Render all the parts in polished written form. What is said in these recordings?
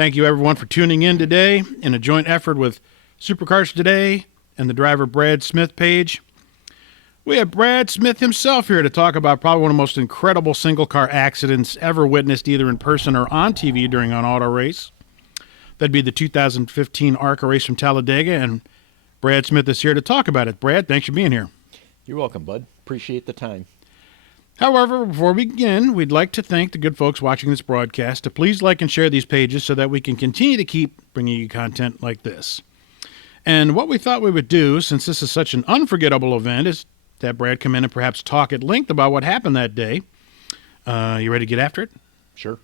Thank you, everyone, for tuning in today in a joint effort with Supercars Today and the driver Brad Smith page. We have Brad Smith himself here to talk about probably one of the most incredible single-car accidents ever witnessed either in person or on TV during an auto race. That'd be the 2015 ARCA race from Talladega, and Brad Smith is here to talk about it. Brad, thanks for being here. You're welcome, bud. Appreciate the time. However, before we begin, we'd like to thank the good folks watching this broadcast to please like and share these pages so that we can continue to keep bringing you content like this. And what we thought we would do, since this is such an unforgettable event, is have Brad come in and perhaps talk at length about what happened that day. You ready to get after it? Sure.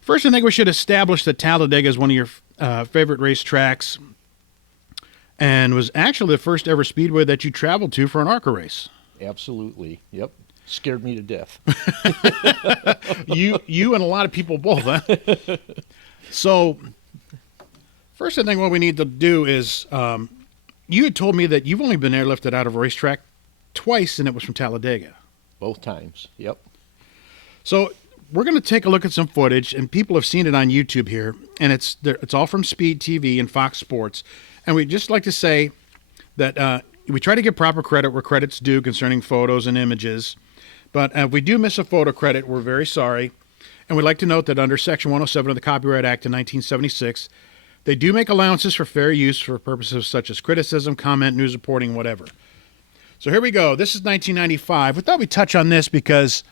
First, I think we should establish that Talladega is one of your favorite racetracks and was actually the first ever speedway that you traveled to for an ARCA race. Absolutely. Yep. Scared me to death. You and a lot of people both, huh? So, first I think what we need to do is, you had told me that you've only been airlifted out of a racetrack twice, and it was from Talladega. Both times. Yep. So, we're going to take a look at some footage, and people have seen it on YouTube here, and it's all from Speed TV and Fox Sports. And we'd just like to say that we try to give proper credit where credit's due concerning photos and images. But if we do miss a photo credit, we're very sorry. And we'd like to note that under Section 107 of the Copyright Act in 1976, they do make allowances for fair use for purposes such as criticism, comment, news reporting, whatever. So here we go. This is 1995. We thought we'd touch on this because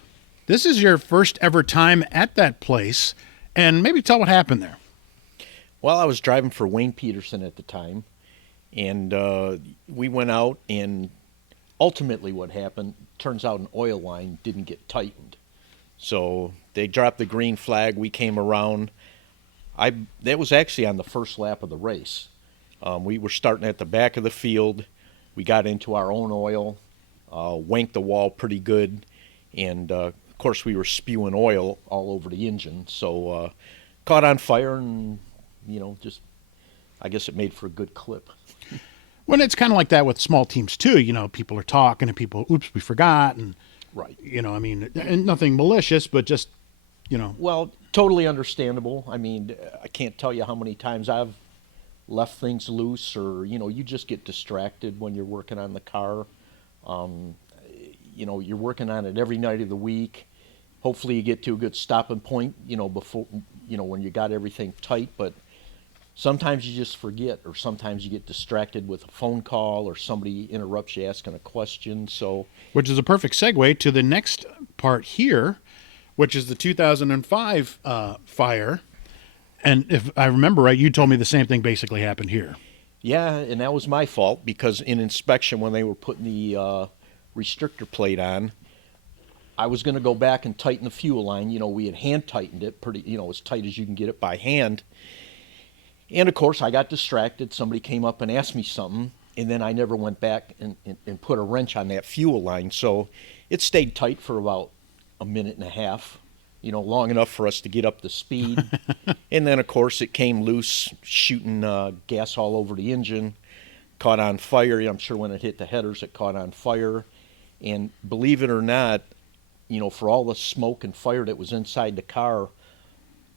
this is your first ever time at that place. And maybe tell what happened there. Well, I was driving for Wayne Peterson at the time, and we went out, and ultimately what happened, turns out an oil line didn't get tightened. So they dropped the green flag. We came around. That was actually on the first lap of the race. We were starting at the back of the field. We got into our own oil, wanked the wall pretty good, and of course we were spewing oil all over the engine. So caught on fire, and just I guess it made for a good clip. Well, it's kind of like that with small teams too. People are talking and people, oops, we forgot. And, right. And nothing malicious, but just, Well, totally understandable. I mean, I can't tell you how many times I've left things loose, or, you just get distracted when you're working on the car. You're working on it every night of the week. Hopefully you get to a good stopping point, before, when you got everything tight, but sometimes you just forget, or sometimes you get distracted with a phone call or somebody interrupts you asking a question. So, which is a perfect segue to the next part here, which is the 2005 fire. And if I remember right, you told me the same thing basically happened here. Yeah, and that was my fault because in inspection when they were putting the restrictor plate on, I was going to go back and tighten the fuel line. We had hand tightened it pretty, as tight as you can get it by hand. And, of course, I got distracted. Somebody came up and asked me something, and then I never went back and put a wrench on that fuel line. So it stayed tight for about a minute and a half, long enough for us to get up to speed. And then, of course, it came loose, shooting gas all over the engine, caught on fire. I'm sure when it hit the headers, it caught on fire. And believe it or not, for all the smoke and fire that was inside the car,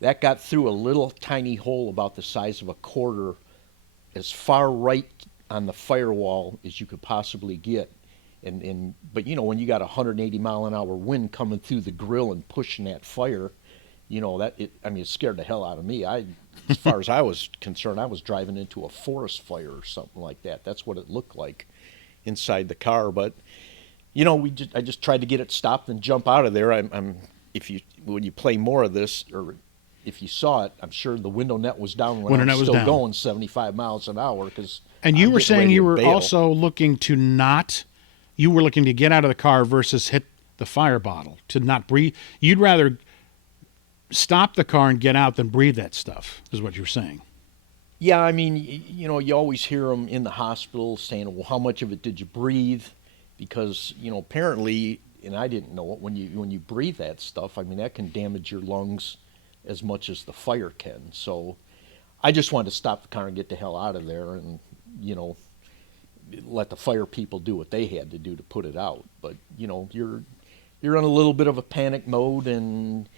that got through a little tiny hole about the size of a quarter, as far right on the firewall as you could possibly get. But when you got 180 mile an hour wind coming through the grill and pushing that fire, it scared the hell out of me. As far as I was concerned, I was driving into a forest fire or something like that. That's what it looked like inside the car. But I just tried to get it stopped and jump out of there. When you play more of this, or if you saw it, I'm sure the window net was down when I was still going 75 miles an hour. And you were saying you were also looking to get out of the car versus hit the fire bottle, to not breathe. You'd rather stop the car and get out than breathe that stuff, is what you're saying. Yeah, I mean, you always hear them in the hospital saying, well, how much of it did you breathe? Because, apparently, and I didn't know it, when you breathe that stuff, I mean, that can damage your lungs as much as the fire can. So I just wanted to stop the car and get the hell out of there and, let the fire people do what they had to do to put it out. But, you're in a little bit of a panic mode, and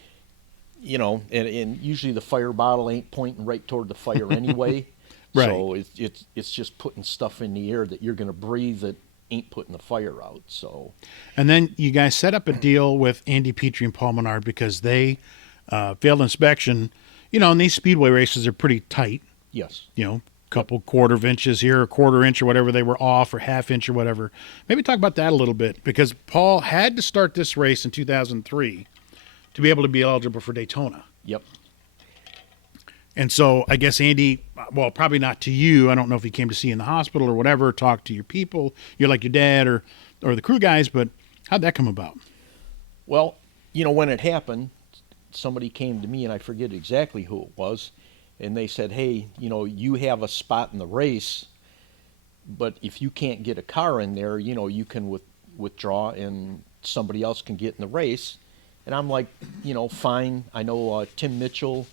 and usually the fire bottle ain't pointing right toward the fire anyway. Right. So it's just putting stuff in the air that you're going to breathe that ain't putting the fire out. So And then you guys set up a deal with Andy Petrie and Paul Menard because they failed inspection. And these speedway races are pretty tight. yes, Couple quarter of inches here, a quarter inch or whatever they were off, or half inch or whatever. Maybe talk about that a little bit, because Paul had to start this race in 2003 to be able to be eligible for Daytona. yep. And so I guess Andy, well, probably not to you. I don't know if he came to see you in the hospital or whatever, talk to your people. You're like your dad or the crew guys, but how'd that come about? Well, when it happened, somebody came to me, and I forget exactly who it was, and they said, hey, you have a spot in the race, but if you can't get a car in there, you can withdraw and somebody else can get in the race. And I'm like, fine. I know Tim Mitchell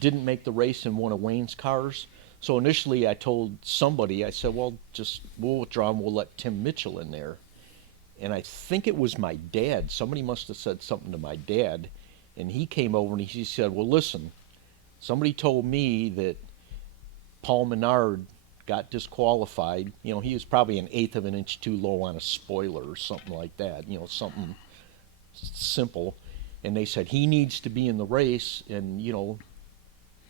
didn't make the race in one of Wayne's cars. So initially I told somebody, I said, well, we'll withdraw and we'll let Tim Mitchell in there. And I think it was my dad. Somebody must have said something to my dad. And he came over and he said, well, listen, somebody told me that Paul Menard got disqualified. He was probably an eighth of an inch too low on a spoiler or something like that, something simple. And they said he needs to be in the race, and,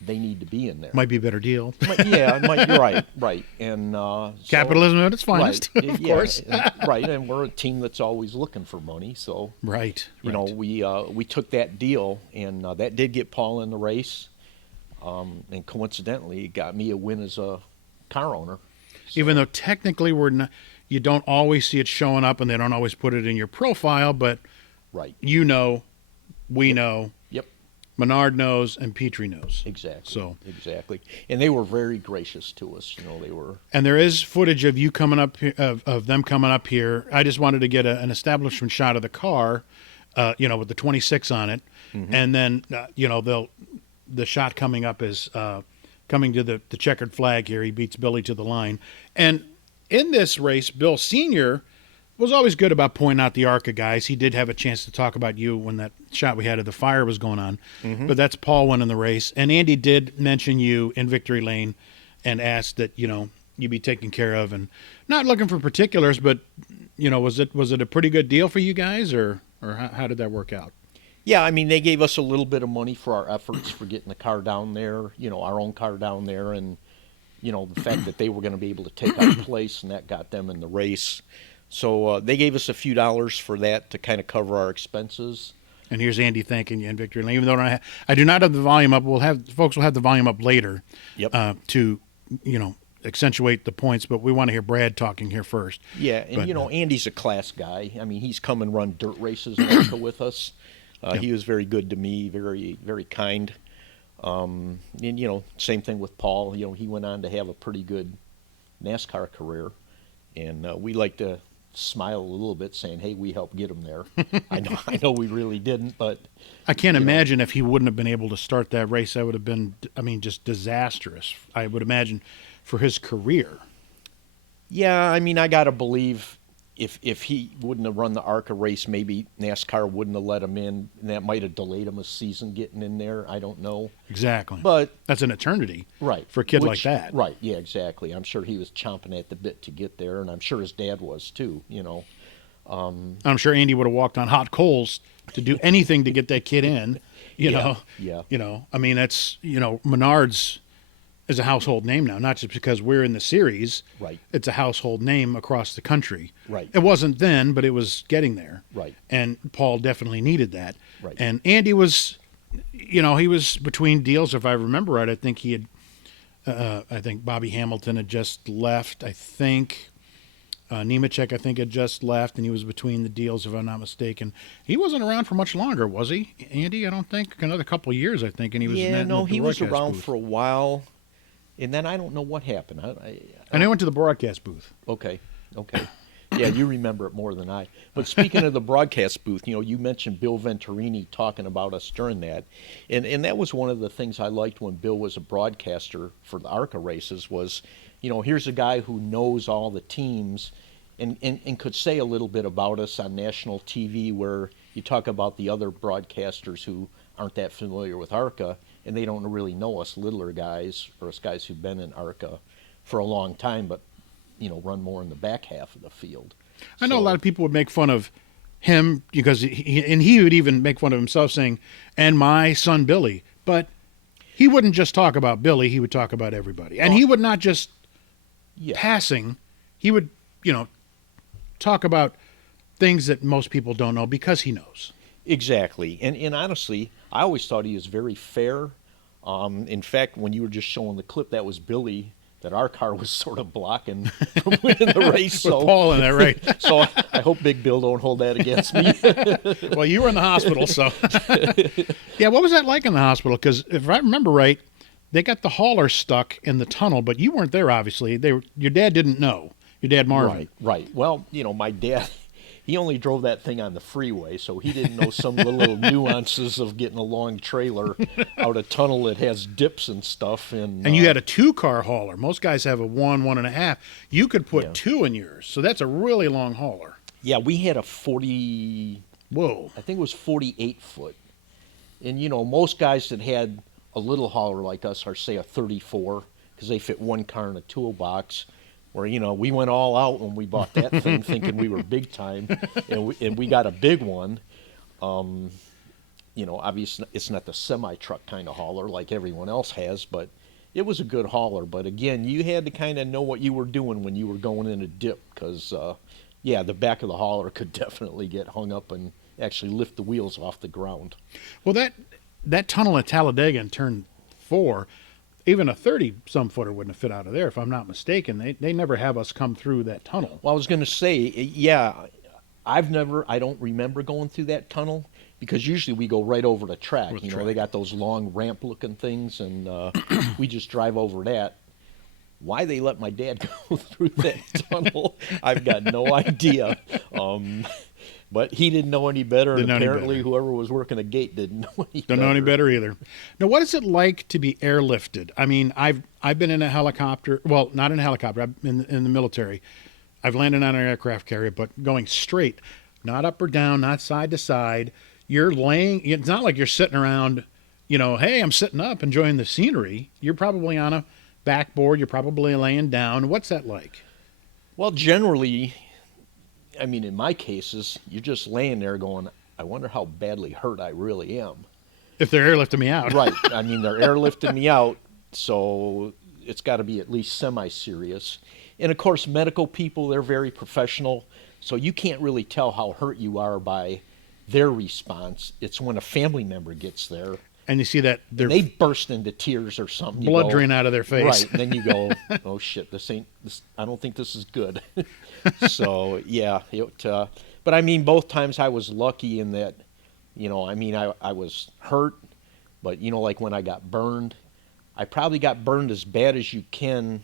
they need to be in there. Might be a better deal. You're right. And Capitalism at its finest, right, of course. Right, and we're a team that's always looking for money. So Right. we took that deal, and that did get Paul in the race. And coincidentally, it got me a win as a car owner. So, Even though technically you don't always see it showing up, and they don't always put it in your profile, but right, we know, yep, Menard knows, and Petrie knows. exactly, So exactly, and they were very gracious to us. They were. And there is footage of you coming up here, of them coming up here. I just wanted to get an establishment shot of the car, with the 26 on it, and then the shot coming up is coming to the checkered flag here. He beats Billy to the line, and in this race, Bill Sr. was always good about pointing out the ARCA guys. He did have a chance to talk about you when that shot we had of the fire was going on, but that's Paul winning the race. And Andy did mention you in victory lane and asked that you be taken care of, and not looking for particulars, but was it a pretty good deal for you guys, or how did that work out? Yeah, I mean, they gave us a little bit of money for our efforts for getting the car down there, our own car down there, and the fact that they were going to be able to take our place, and that got them in the race. So they gave us a few dollars for that to kind of cover our expenses. And here's Andy thanking you in victory lane. Even though I do not have the volume up, folks will have the volume up later. Yep. To accentuate the points, but we want to hear Brad talking here first. Yeah, and Andy's a class guy. I mean, he's come and run dirt races in ARCA with us. Yep. He was very good to me, very, very kind. And same thing with Paul. He went on to have a pretty good NASCAR career, and we like to smile a little bit, saying, "Hey, we helped get him there." I know we really didn't, but I can't imagine if he wouldn't have been able to start that race. That would have been, just disastrous. I would imagine for his career. yeah, I mean, I gotta believe if he wouldn't have run the ARCA race, maybe NASCAR wouldn't have let him in, and that might have delayed him a season getting in there. I don't know. Exactly. But that's an eternity, right, for a kid like that. Right, yeah, exactly. I'm sure he was chomping at the bit to get there, and I'm sure his dad was too. I'm sure Andy would have walked on hot coals to do anything to get that kid in. Yeah. That's Menard's is a household name now, not just because we're in the series. Right. It's a household name across the country. Right. It wasn't then, but it was getting there. Right. And Paul definitely needed that. Right. And Andy was, he was between deals, if I remember right. I think he had, I think Bobby Hamilton had just left. I think Nemechek, I think, had just left, and he was between the deals, if I'm not mistaken. He wasn't around for much longer, was he, Andy? I don't think. Another couple of years, I think, and he was in the he was broadcast around booth. for a while, and then I don't know what happened. And I went to the broadcast booth. Okay. Yeah, you remember it more than I. But speaking of the broadcast booth, you mentioned Bill Venturini talking about us during that. And that was one of the things I liked when Bill was a broadcaster for the ARCA races was, here's a guy who knows all the teams and could say a little bit about us on national TV, where you talk about the other broadcasters who aren't that familiar with ARCA, and they don't really know us littler guys or us guys who've been in ARCA for a long time, but run more in the back half of the field. I know a lot of people would make fun of him because he would even make fun of himself saying, "And my son Billy," but he wouldn't just talk about Billy; he would talk about everybody, and he would not just passing. He would, talk about things that most people don't know because he knows. Exactly, and honestly, I always thought he was very fair. In fact, when you were just showing the clip, that was Billy. That our car was sort of blocking from winning the race. With Paul in there, right? So I hope Big Bill don't hold that against me. Well, you were in the hospital, so. Yeah, what was that like in the hospital? Because if I remember right, they got the hauler stuck in the tunnel, but you weren't there, obviously. Your dad didn't know. Your dad, Marvin. Right. Well, my dad, he only drove that thing on the freeway, so he didn't know some of the little nuances of getting a long trailer out a tunnel that has dips and stuff. And you had a 2-car hauler. Most guys have a 1.5. You could put 2 in yours, so that's a really long hauler. Yeah, we had a 40. Whoa! I think it was 48 foot. And most guys that had a little hauler like us are say a 34 because they fit one car in a toolbox. Where we went all out when we bought that thing, thinking we were big time, and we got a big one. Obviously it's not the semi truck kind of hauler like everyone else has, but it was a good hauler. But again, you had to kind of know what you were doing when you were going in a dip, because the back of the hauler could definitely get hung up and actually lift the wheels off the ground. Well, that tunnel at Talladega in turn 4. Even a 30-some footer wouldn't have fit out of there, if I'm not mistaken. They never have us come through that tunnel. Well, I was going to say, I don't remember going through that tunnel because usually we go right over the track. They got those long ramp-looking things, and we just drive over that. Why they let my dad go through that tunnel, I've got no idea. But he didn't know any better, and apparently whoever was working the gate didn't know any better. Don't know any better either. Now, what is it like to be airlifted? I mean, I've been in a helicopter. Well, not in a helicopter. I've been in the military. I've landed on an aircraft carrier, but going straight, not up or down, not side to side. You're laying. It's not like you're sitting around, hey, I'm sitting up enjoying the scenery. You're probably on a backboard. You're probably laying down. What's that like? Well, generally, I mean, in my cases, you're just laying there going, I wonder how badly hurt I really am. If they're airlifting me out. Right. I mean, they're airlifting me out, so it's got to be at least semi-serious. And, of course, medical people, they're very professional, so you can't really tell how hurt you are by their response. It's when a family member gets there. And you see that they burst into tears or something. Blood drain out of their face. Right. And then you go, oh, shit, I don't think this is good. So, yeah. But, I mean, both times I was lucky in that, I was hurt. But, like when I got burned, I probably got burned as bad as you can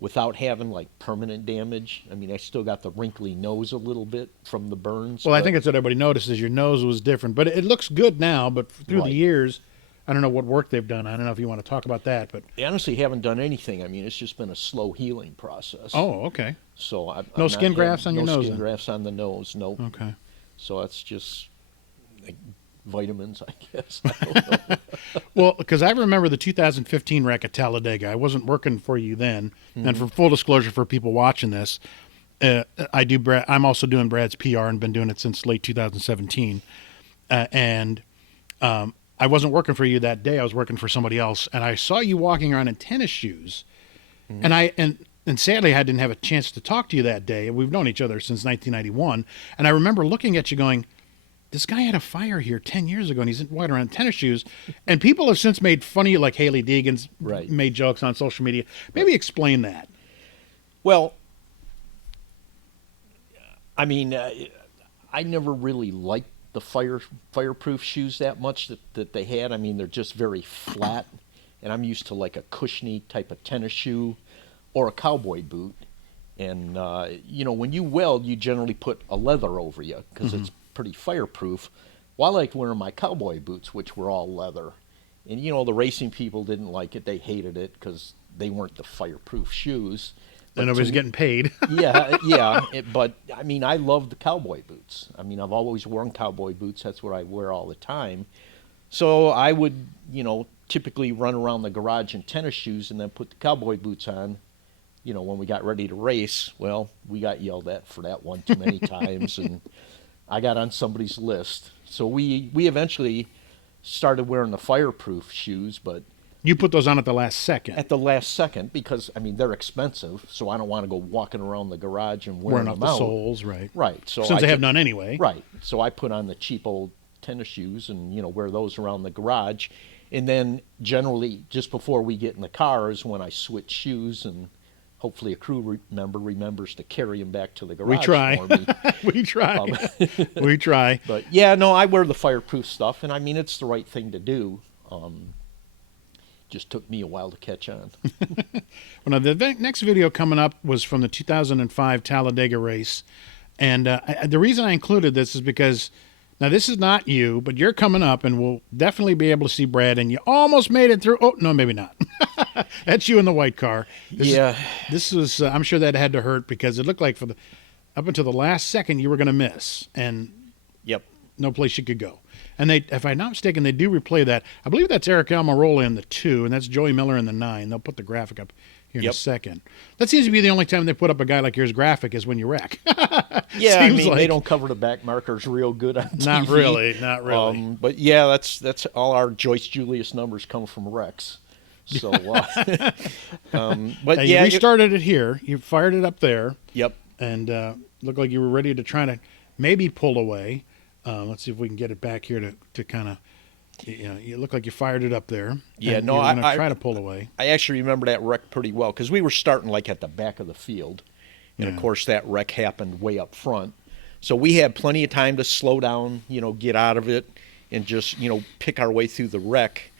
without having, like, permanent damage. I mean, I still got the wrinkly nose a little bit from the burns. Well, I think that's what everybody notices. Your nose was different. But it looks good now. But through the years, I don't know what work they've done. I don't know if you want to talk about that. But I honestly haven't done anything. I mean, it's just been a slow healing process. Oh, okay. So no skin grafts on your nose? No skin grafts on the nose, no. Okay. So that's just like vitamins, I guess. I don't know. Well, because I remember the 2015 wreck at Talladega. I wasn't working for you then. Mm-hmm. And for full disclosure for people watching this, I'm also doing Brad's PR and been doing it since late 2017. I wasn't working for you that day. I was working for somebody else, and I saw you walking around in tennis shoes. Mm-hmm. And sadly, I didn't have a chance to talk to you that day. We've known each other since 1991, and I remember looking at you going, this guy had a fire here 10 years ago, and he's walking around in tennis shoes. And people have since made fun of you, like Haley Deegan's made jokes on social media. Maybe explain that. Well, I mean, I never really liked the fireproof shoes that much that they had. I mean, they're just very flat, and I'm used to like a cushiony type of tennis shoe or a cowboy boot. And, when you weld, you generally put a leather over you because it's pretty fireproof. Well, I liked wearing my cowboy boots, which were all leather. And, the racing people didn't like it. They hated it because they weren't the fireproof shoes. And nobody's getting paid. yeah. But, I mean, I love the cowboy boots. I mean, I've always worn cowboy boots. That's what I wear all the time. So I would, typically run around the garage in tennis shoes and then put the cowboy boots on, when we got ready to race. Well, we got yelled at for that one too many times, and I got on somebody's list. So we eventually started wearing the fireproof shoes, but You put those on at the last second. at the last second because, they're expensive, so I don't want to go walking around the garage and Wearing wearing off them the out. soles, right. Right. So Since I they have ju- none anyway. Right. So I put on the cheap old tennis shoes and, wear those around the garage. And then generally just before we get in the car is when I switch shoes, and hopefully a crew member remembers to carry them back to the garage We try. for me. We try. We try. But yeah, no, I wear the fireproof stuff, and it's the right thing to do. Just took me a while to catch on. Well, now, the next video coming up was from the 2005 Talladega race. And the reason I included this is because, now this is not you, but you're coming up, and we'll definitely be able to see Brad, and you almost made it through. Oh, no, maybe not. That's you in the white car. This was, I'm sure that had to hurt because it looked like up until the last second you were going to miss, and Yep. no place you could go. And if I'm not mistaken, they do replay that. I believe that's Eric Almirola in the 2, and that's Joey Miller in the 9. They'll put the graphic up here in a Yep. second. That seems to be the only time they put up a guy like yours graphic is when you wreck. Yeah, Seems they don't cover the back markers real good on TV. Not really, not really. But yeah, that's all our Joyce Julius numbers come from Rex. So, but Hey, yeah, you restarted it here. You fired it up there, yep. and looked like you were ready to try to maybe pull away. Let's see if we can get it back here to kind of, you look like you fired it up there. Yeah, and no, you were gonna I try to pull away. I actually remember that wreck pretty well because we were starting like at the back of the field, and of course that wreck happened way up front. So we had plenty of time to slow down, get out of it, and just pick our way through the wreck.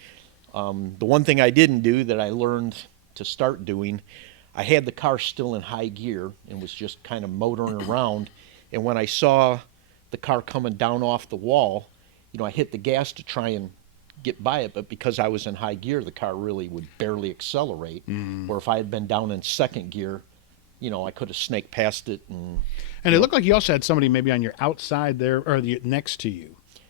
The one thing I didn't do that I learned to start doing, I had the car still in high gear and was just kind of motoring around, and when I saw the car coming down off the wall, I hit the gas to try and get by it, but because I was in high gear, the car really would barely accelerate. Or if I had been down in second gear, I could have snaked past it. And it looked like you also had somebody maybe on your outside there or next to you. I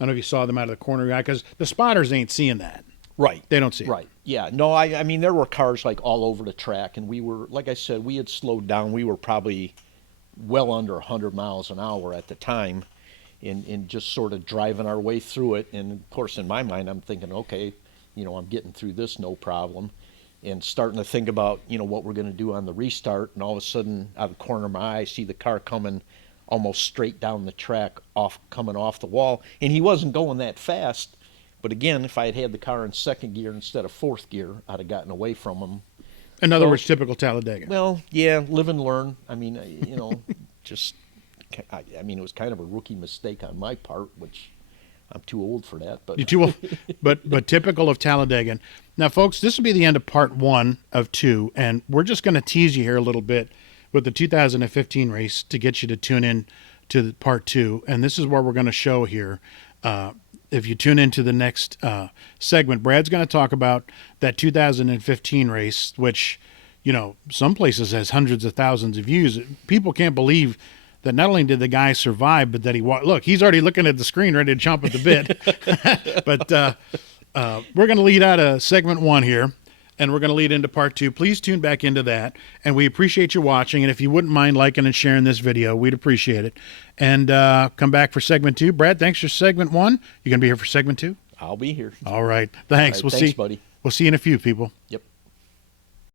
don't know if you saw them out of the corner of your eye because the spotters ain't seeing that. Right. They don't see it. Right. Yeah. No, I mean, there were cars like all over the track, and we were, like I said, we had slowed down. We were probably well under 100 miles an hour at the time, and just sort of driving our way through it. And of course, in my mind, I'm thinking, okay, I'm getting through this no problem, and starting to think about, what we're going to do on the restart. And all of a sudden, out of the corner of my eye, I see the car coming almost straight down the track, coming off the wall. And he wasn't going that fast. But again, if I had had the car in second gear instead of fourth gear, I'd have gotten away from him. In other words, typical Talladega. Well, yeah, live and learn. I mean, just, it was kind of a rookie mistake on my part, which I'm too old for that. But You're too old, but typical of Talladega. Now, folks, this will be the end of part 1 of 2, and we're just going to tease you here a little bit with the 2015 race to get you to tune in to part 2. And this is what we're going to show here. If you tune into the next segment, Brad's going to talk about that 2015 race, which, some places has hundreds of thousands of views. People can't believe that not only did the guy survive, but that look, he's already looking at the screen ready to chomp at the bit. But we're going to lead out of segment 1 here, and we're going to lead into part 2. Please tune back into that, and we appreciate you watching. And if you wouldn't mind liking and sharing this video, we'd appreciate it. And come back for segment 2. Brad, thanks for segment 1. You going to be here for segment 2? I'll be here. All right. Thanks. All right, thanks, buddy. We'll see you in a few, people. Yep.